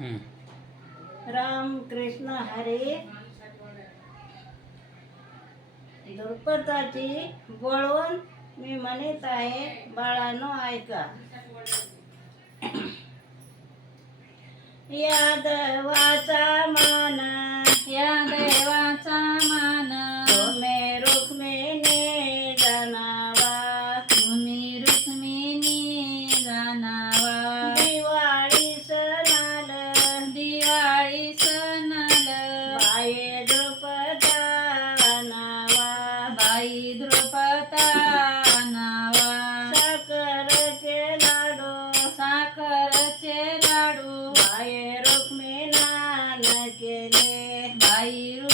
राम कृष्ण हरे. द्रुपदाची बोलून मी म्हणत आहे बाळानो ऐका. यादवाचा I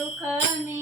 do caminho.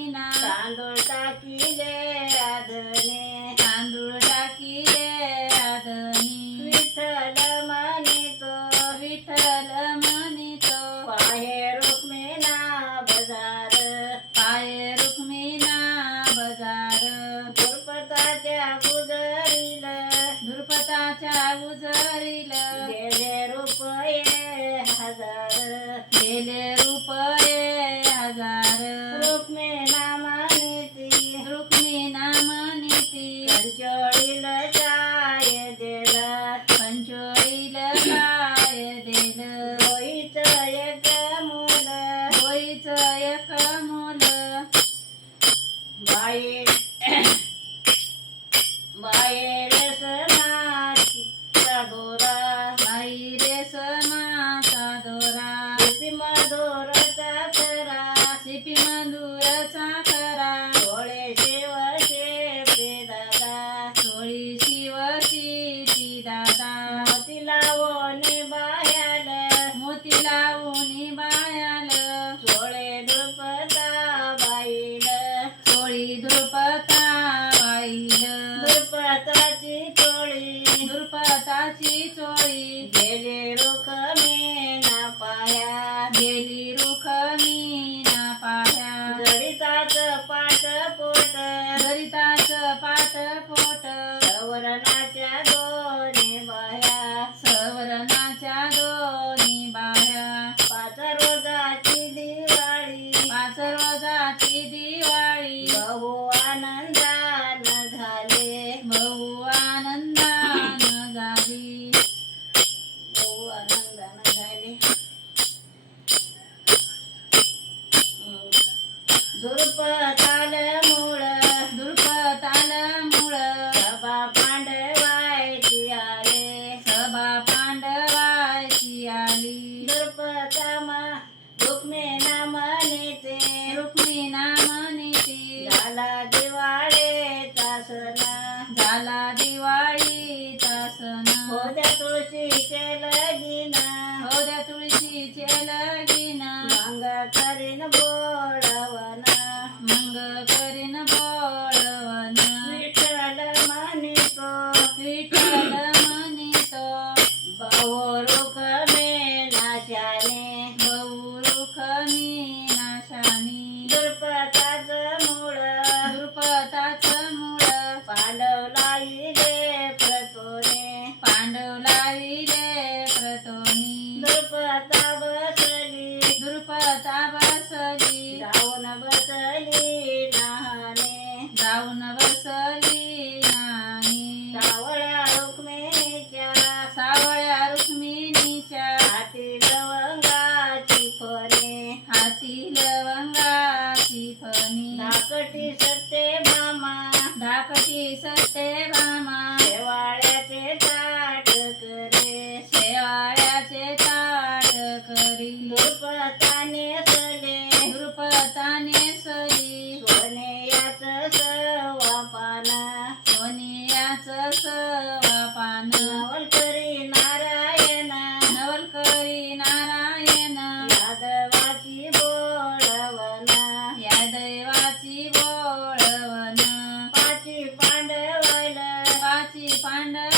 I दुर्पता आईल दुर्पताची चोळी दुर्पताची चोळी Hello. दिवाळीचा सण झाला दिवाळीचा सण हो त्या तुळशी केलं मन बसली सावळ्या रुक्मिणीच्या सावळ्या रुक्मिणीच्या हाती हाती मामा धाकटी सत्ते मामा. find us.